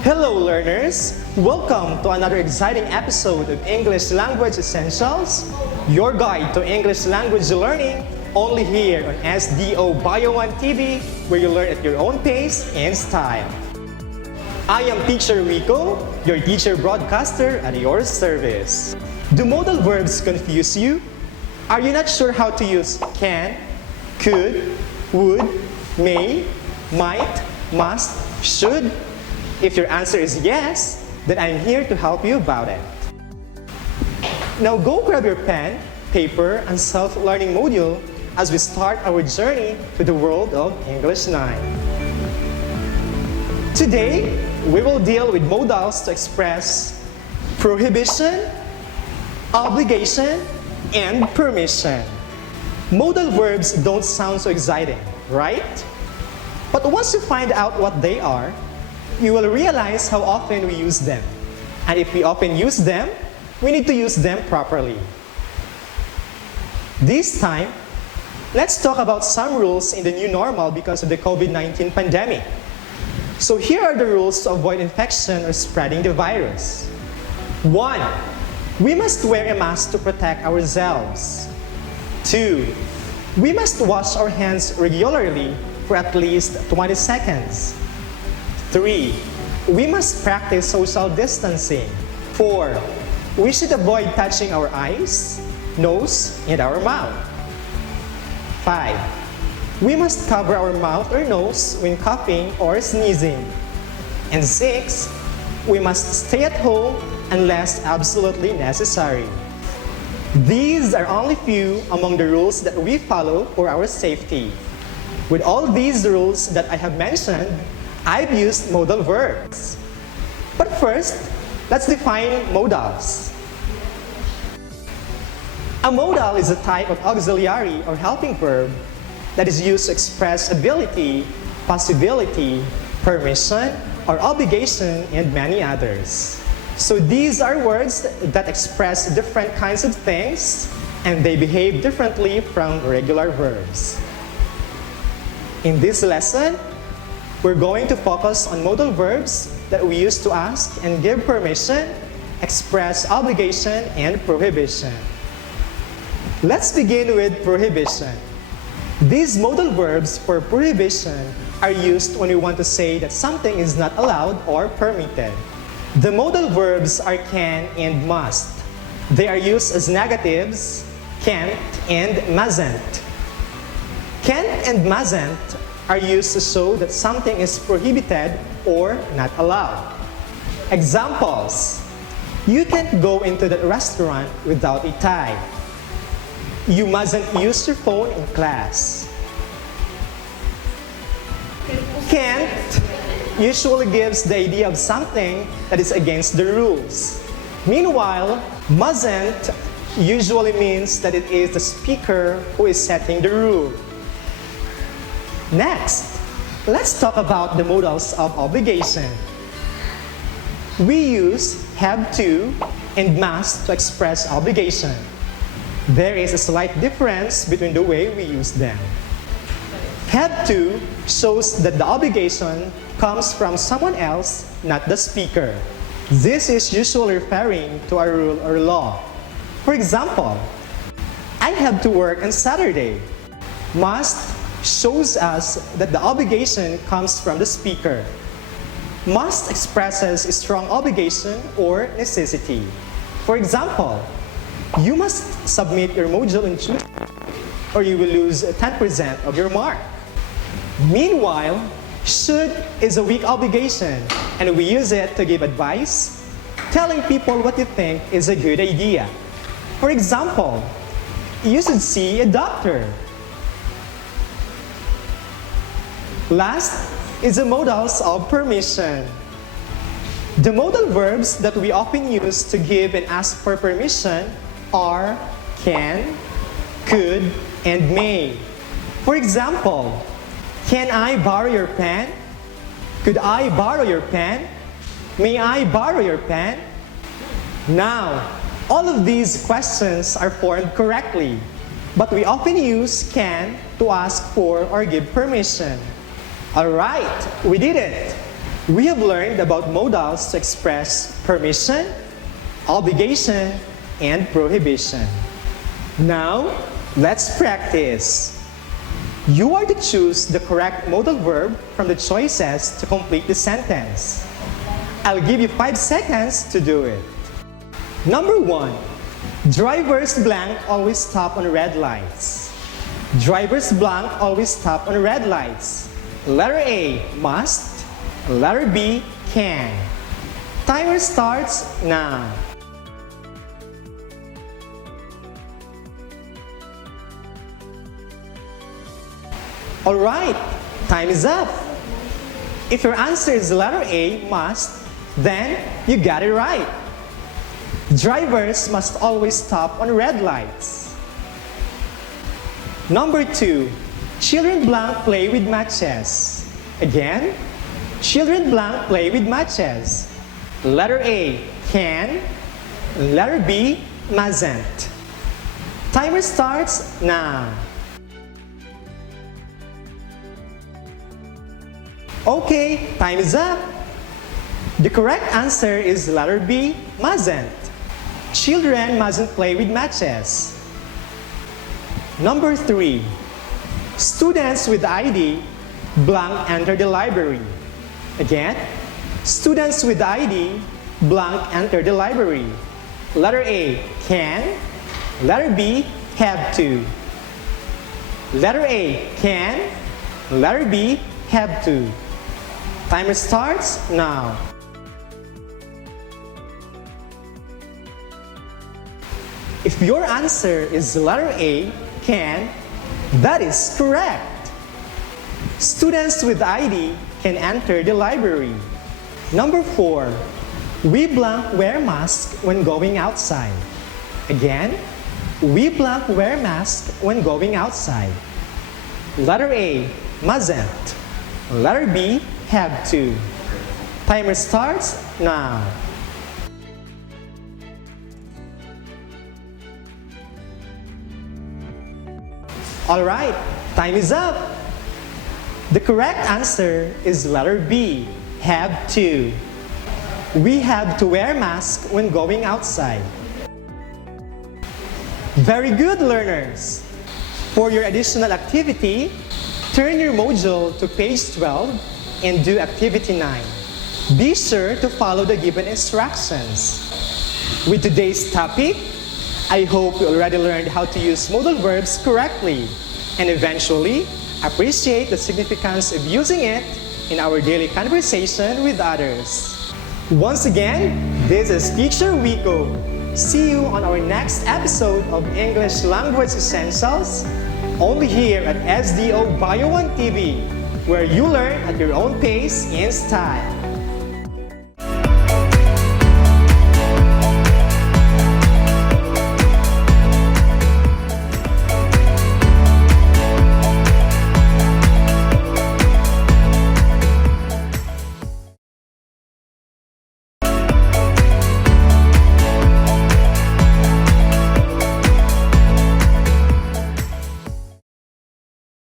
Hello learners! Welcome to another exciting episode of English Language Essentials, your guide to English language learning, only here on SDO Bayawan TV, where you learn at your own pace and style. I am Teacher Rico, your teacher broadcaster at your service. Do modal verbs confuse you? Are you not sure how to use can, could, would, may, might, must, should? If your answer is yes, then I'm here to help you about it. Now go grab your pen, paper, and self-learning module as we start our journey to the world of English 9. Today, we will deal with modals to express prohibition, obligation, and permission. Modal verbs don't sound so exciting, right? But once you find out what they are, you will realize how often we use them. And if we often use them, we need to use them properly. This time, let's talk about some rules in the new normal because of the COVID-19 pandemic. So here are the rules to avoid infection or spreading the virus. 1. We must wear a mask to protect ourselves. 2. We must wash our hands regularly for at least 20 seconds. 3. We must practice social distancing. 4. We should avoid touching our eyes, nose, and our mouth. 5. We must cover our mouth or nose when coughing or sneezing. And 6. We must stay at home unless absolutely necessary. These are only few among the rules that we follow for our safety. With all these rules that I have mentioned, I've used modal verbs. But first, let's define modals. A modal is a type of auxiliary or helping verb that is used to express ability, possibility, permission, or obligation, and many others. So these are words that express different kinds of things, and they behave differently from regular verbs. In this lesson, we're going to focus on modal verbs that we use to ask and give permission, express obligation, and prohibition. Let's begin with prohibition. These modal verbs for prohibition are used when we want to say that something is not allowed or permitted. The modal verbs are can and must. They are used as negatives, can't and mustn't. Can't and mustn't are used to show that something is prohibited or not allowed. Examples: you can't go into that restaurant without a tie. You mustn't use your phone in class. Can't usually gives the idea of something that is against the rules. Meanwhile, mustn't usually means that it is the speaker who is setting the rule. Next, let's talk about the modals of obligation. We use have to and must to express obligation. There is a slight difference between the way we use them. Have to shows that the obligation comes from someone else, not the speaker. This is usually referring to a rule or law. For example, I have to work on Saturday. Must shows us that the obligation comes from the speaker. Must expresses a strong obligation or necessity. For example, you must submit your module in Tuesday or you will lose 10% of your mark. Meanwhile, should is a weak obligation and we use it to give advice, telling people what you think is a good idea. For example, you should see a doctor. Last is the modals of permission. The modal verbs that we often use to give and ask for permission are can, could, and may. For example, can I borrow your pen? Could I borrow your pen? May I borrow your pen? Now, all of these questions are formed correctly, but we often use can to ask for or give permission. Alright, we did it! We have learned about modals to express permission, obligation, and prohibition. Now, let's practice. You are to choose the correct modal verb from the choices to complete the sentence. I'll give you 5 seconds to do it. Number 1. Drivers blank always stop on red lights. Drivers blank always stop on red lights. Letter A, must. Letter B, can. Timer starts now. Alright, time is up. If your answer is letter A, must, then you got it right. Drivers must always stop on red lights. Number 2, children blank play with matches. Again, children blank play with matches. Letter A, can. Letter B, mustn't. Timer starts now. Okay, time is up. The correct answer is letter B, mustn't. Children mustn't play with matches. Number 3. Students with ID blank enter the library. Again, students with ID blank enter the library. Letter A, can. Letter B, have to. Letter A, can. Letter B, have to. Timer starts now. If your answer is letter A, can, that is correct. Students with ID can enter the library. Number 4. We blank wear mask when going outside. Again, we blank wear mask when going outside. Letter A, mustn't. Letter B, have to. Timer starts now. Alright, time is up. The correct answer is letter B, have to. We have to wear masks when going outside. Very good, learners. For your additional activity, turn your module to page 12 and do activity 9. Be sure to follow the given instructions. With today's topic, I hope you already learned how to use modal verbs correctly and eventually appreciate the significance of using it in our daily conversation with others. Once again, this is Teacher Wico. See you on our next episode of English Language Essentials, only here at SDO Bayawan TV, where you learn at your own pace and style.